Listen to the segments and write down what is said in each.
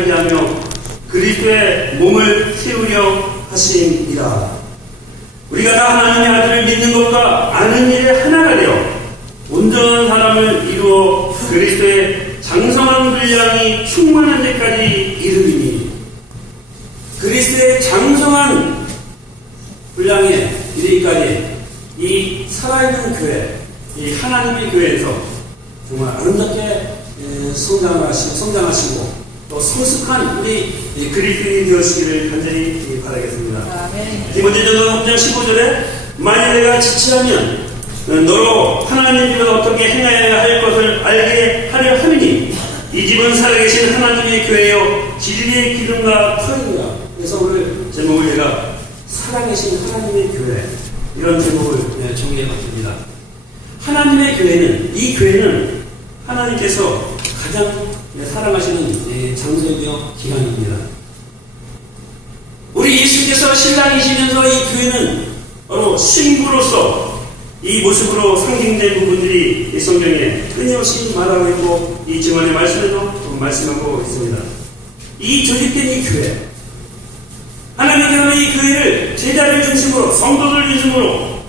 하게 하며 그리스도의 몸을 세우려 하심이라. 우리가 다 하나님의 아들을 믿는 것과 아는 일에 하나가 되어 온전한 사람을 이루어 그리스도의 장성한 분량이 충만한 데까지 이르리니, 그리스도의 장성한 분량에 이르기까지 이 살아있는 교회, 이 하나님의 교회에서 정말 아름답게 성장하시고 또 성숙한 우리 그리스도인이 되어시기를 간절히 바라겠습니다. 디모데전서 3장 15절에 만일 내가 지체하면 너로 하나님 집에 어떻게 행해야 할 것을 알게 하려 함이니 이 집은 살아계신 하나님의 교회요 진리의 기름과 터입니다. 그래서 오늘 제목을 제가 살아계신 하나님의 교회, 이런 제목을 정리해봤습니다. 하나님의 교회는, 이 교회는 하나님께서 가장 사랑하시는 장소이며 기관입니다. 우리 예수께서 신랑이시면서 이 교회는 바로 신부로서 이 모습으로 상징된 부분들이 이 성경에 끊임없이 말하고 있고 이 증언의 말씀에도 말씀하고 있습니다. 이 조직된 이 교회, 하나님께서는 이 교회를 제자를 중심으로, 성도들 중심으로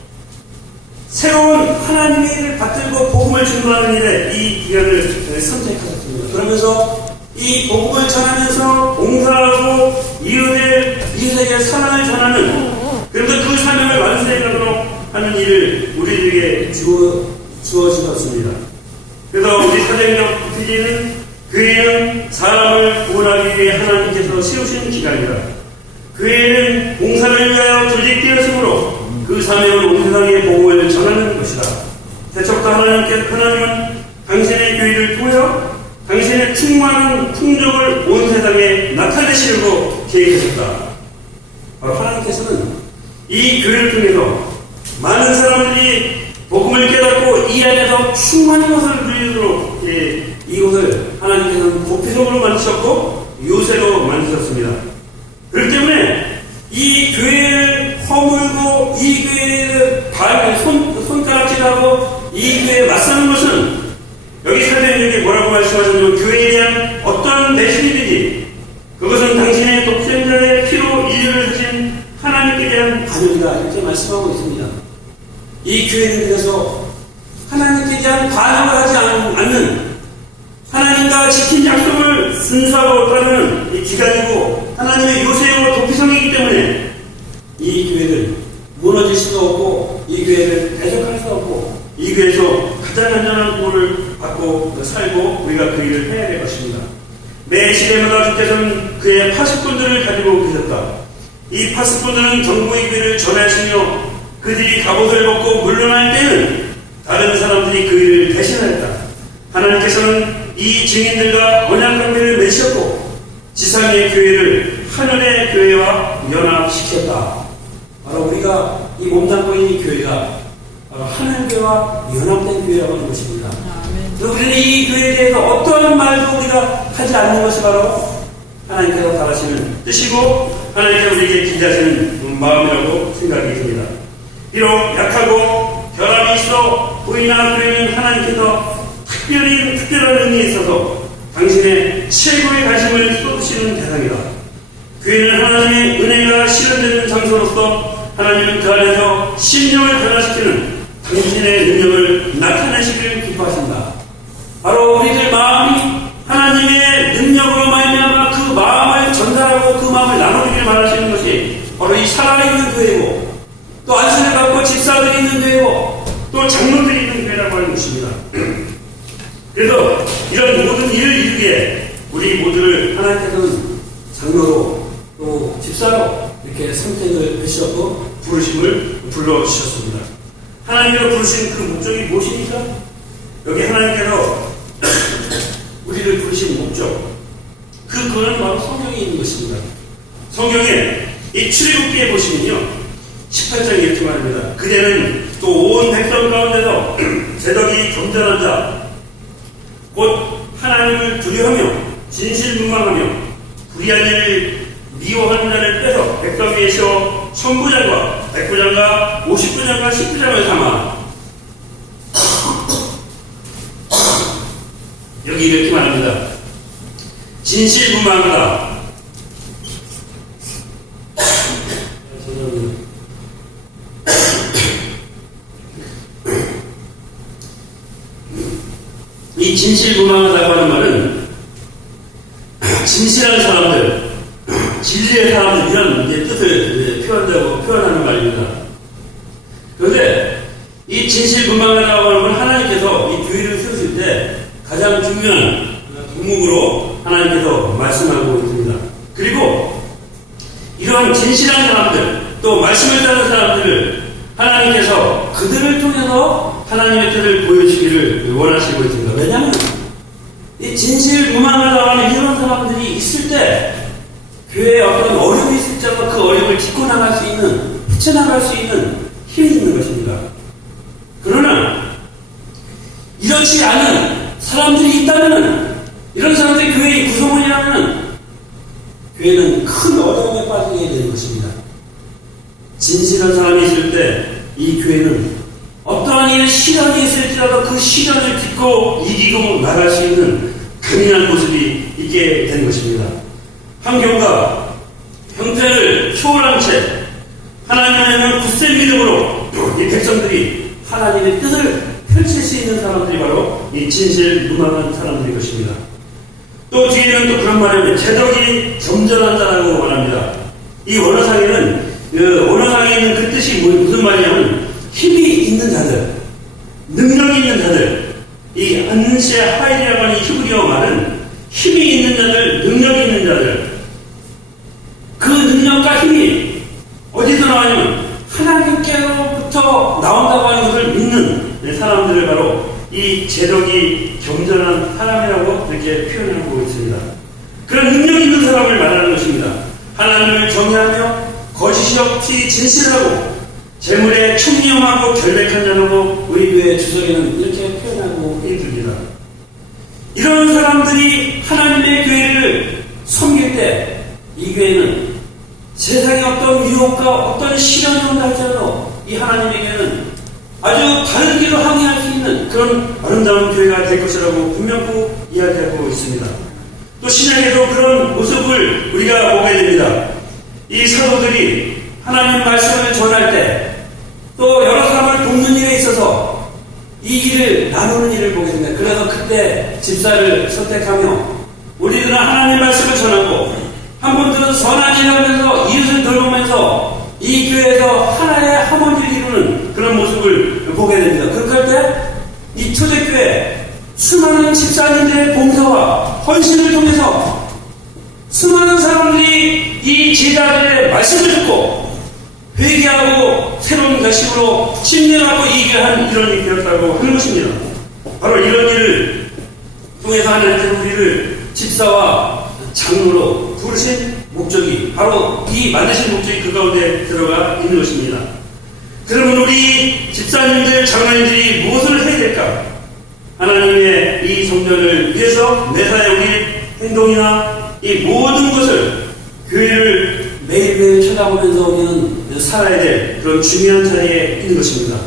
새로운 하나님의 일을 받들고 복음을 증거하는 일에 이 기간을 선택하셨습니다. 그러면서 이 복음을 전하면서 봉사하고 이웃에게 사랑을 전하는, 그래서 그 사명을 완수해가도록 하는 일을 우리들에게 주어지셨습니다. 그래서 우리 사도행전 PD는 교회는 사람을 구원하기 위해 하나님께서 세우신 기관이다. 교회는 봉사를 위하여 조직되었으므로 그 사명은 온 세상에 복음을 전하는 것이다. 대척도 하나님은 당신의 교회를 통하여 당신의 충만한 풍족을 온 세상에 나타내시려고 계획하셨다. 바로 하나님께서는 이 교회를 통해서 많은 사람들이 복음을 깨닫고 이 안에서 충만한 것을 누리도록 이곳을 하나님께서는 도피성으로 만드셨고 요새로 만드셨습니다. 그렇기 때문에 이 교회를 허물고 이 교회를 손가락질하고 이 교회에 맞서는 것은, 여기 사도행전에 뭐라고 말씀하셨냐면 교회에 대한 어떤 매신이든지 그것은 당신의 독생자의 피로 인류를 하신 하나님께 대한 반역이다, 이렇게 말씀하고 있습니다. 이 교회는 그래서 하나님께 대한 반역을 하지 않는, 하나님과 지킨 약속을 순수하고 따르는 이 기관이고 하나님의 요새요 도피성이기 때문에 이 교회를 무너질 수도 없고 이 교회를 대적할 수도 없고 이 교회에서 가장 안전한 구원을 받고 살고 우리가 그 일을 해야 될 것입니다. 매 시대마다 주께서는 그의 파수꾼들을 가지고 계셨다. 이 파수꾼들은 정보의 교회를 전하시며 그들이 갑옷을 벗고 물러날 때는 다른 사람들이 그 일을 대신하였다. 하나님께서는 이 증인들과 언약관계를 맺으셨고 지상의 교회를 하늘의 교회와 연합시켰다. 바로 우리가 이 몸담고 있는 교회가 바로 하늘교회와 연합된 교회라고 하는 것입니다. 그리고 우리는 이 교회에 대해서 어떠한 말도 우리가 하지 않는 것이 바로 하나님께서 바라시는 뜻이고 하나님께서 우리에게 기대하시는 마음이라고 생각이 듭니다. 비록 약하고 결함이 있어 보이나 교회는 하나님께서 특별한 의미에 있어서 당신의 최고의 관심을 쏟으시는 대상이다. 교회는 하나님의 은혜가 실현되는 장소로서 하나님은 그 안에서 심령을 변화시키는 당신의 능력을 나타내시기를 기뻐하신다. 바로 우리들 마음이 하나님의 능력으로 말미암아 그 마음을 전달하고 그 마음을 나누기를 바라시는 것이 바로 이 살아있는 교회고 또 안수를 받고 집사들이 있는 교회고 또 장로들이 있는 교회라고 하는 것입니다. 그래서 이런 모든 일을 이루기에 우리 모두를 하나님께서는 장로로 또 집사로 이렇게 선택을 해주셨고 부르심을 불러주셨습니다. 하나님께서 부르신 그 목적이 무엇입니까? 여기 하나님께서 우리를 부르신 목적, 그거는 바로 성경에 있는 것입니다. 성경에 이 출애굽기에 보시면요 18장에 이렇게 말합니다. 그대는 또 온 백성 가운데서 제덕이 겸손한 자 곧 하나님을 두려워하며 진실문망하며 불의한 일을 미워하는 자를 빼서 백성 위에 세워 천부장과 백부장과 50부장과 10부장을 삼아. 여기 이렇게 말합니다. 진실무망하다. 이 진실무망하다고 하는 말은 진실한 사람들, 진리의 사람들 이런 뜻을 표현하는 말입니다. 그런데 이 진실무망하다고 하는 건 하나님께서 이 교회를 세우실 때 가장 중요한 덕목으로 하나님께서 말씀하고 있습니다. 그리고 이러한 진실한 사람들, 또 말씀을 따르는 사람들을 하나님께서 그들을 통해서 하나님의 뜻을 보여주기를 원하시고 있습니다. 왜냐하면 이 진실무망하다고 하는 이런 사람들이 있을 때 교회에 어떤 어려움이 있을 때 그 어려움을 딛고 나갈 수 있는, 헤쳐나갈 수 있는 힘이 있는 것입니다. 그러나 이렇지 않은 사람들이 있다면, 이런 사람들이 교회의 구성원이라면 교회는 큰 어려움에 빠지게 되는 것입니다. 진실한 사람이 있을 때 이 교회는 어떠한 시련이 있을지라도 그 시련을 딛고 이기고 나갈 수 있는 강인한 모습이 있게 되는 것입니다. 환경과 형태를 초월한 채 하나님의 굳센 믿음으로 이 백성들이 하나님의 뜻을 펼칠 수 있는 사람들이 바로 이 진실무망한 사람들일 것입니다. 또 뒤에는 또 그런 말이에요. 제덕이 겸전한다라고 말합니다. 이 원어상에는 원어상에 있는 그 뜻이 무슨 말이냐면 힘이 있는 자들, 능력이 있는 자들, 이 안시의 하일이라고 하는 히브리어 말은 힘이 있는 자들, 능력이 있는 자들, 그 능력과 힘이 어디서 나오냐면 하나님께로부터 나온다고 하는 것을 믿는 사람들을 바로 이 제덕이 겸전한 사람이라고 이렇게 표현하고 있습니다. 그런 능력 있는 사람을 말하는 것입니다. 하나님을 경외하며 거짓이 없이 진실하고 재물에 청렴하고 결백한 자라고 우리 교회 주석에는 이렇게 표현하고 있습니다. 이런 사람들이 하나님의 교회를 섬길 때 이 교회는 세상에 어떤 유혹과 어떤 시련이 온다 할지라도 이 하나님의 교회는 아주 바른 길로 항해할 수 있는 그런 아름다운 교회가 될 것이라고 분명히 이야기하고 있습니다. 또 신약에도 그런 모습을 우리가 보게 됩니다. 이 사도들이 하나님 말씀을 전할 때 또 여러 사람을 돕는 일에 있어서 이 일을 나누는 일을 보게 됩니다. 그래서 그때 집사를 선택하며 우리들은 하나님 말씀을 전하고 한 분들은 선한 일을 하면서 이웃을 돌보면서 이 교회에서 하나의 하모니를 이루는 그런 모습을 보게 됩니다. 그렇게 할 때 이 초대교회 수많은 집사님들의 봉사와 헌신을 통해서 수많은 사람들이 이 제자들의 말씀을 듣고 회개하고 새로운 결심으로 침례하고 이겨한 이런 일이 되었다고 하는 것입니다. 바로 이런 일을 통해서 하나님께서 우리를 집사와 장로로 부르신 목적이 바로 이 만드신 목적이 그 가운데 들어가 있는 것입니다. 그러면 우리 집사님들, 장로님들이 무엇을 해야 될까? 하나님의 이 성전을 위해서 매사에 우리 행동이나 이 모든 것을 교회를 매일매일 쳐다보면서 우리는 살아야 될 그런 중요한 자리에 있는 것입니다.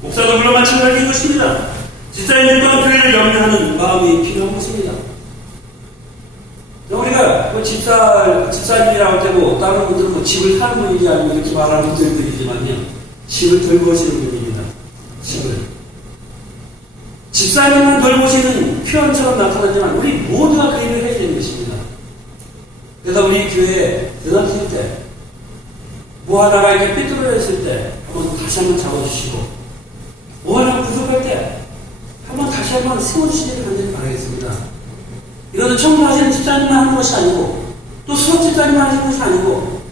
목사도 물론 마찬가지인 것입니다. 집사님들 또한 교회를 염려하는 마음이 필요한 것입니다. 우리가 뭐 집사님이라고 할 때 뭐 다른 분들은 뭐 집을 사는 분이지 아니면 이렇게 말하는 분들이지만요. 집을 돌보시는 분입니다. 집사님은 돌보시는 표현처럼 나타나지만 우리 모두가 그 일을 해야 되는 것입니다. 그래서 우리 교회에 들어가실 때 뭐 하다가 이렇게 삐뚤어졌을 때 다시 한번 잡아주시고 뭐 하나 부족할 때 한번 다시 한번 세워주시기를 간절히 바라겠습니다. 이것은 청소하시는 집사님만 하는 것이 아니고 또 수석 집사님만 하는 것이 아니고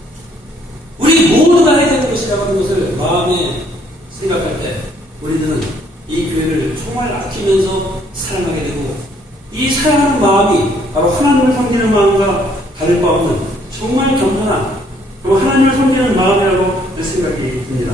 우리 모두가 해야 되는 것이라고 하는 것을 마음에 생각할 때 우리들은 이 교회를 정말 아끼면서 사랑하게 되고 이 사랑하는 마음이 바로 하나님을 섬기는 마음과 다를 바 없는 정말 겸손한 그리고 하나님을 섬기는 마음이라고 생각이 듭니다.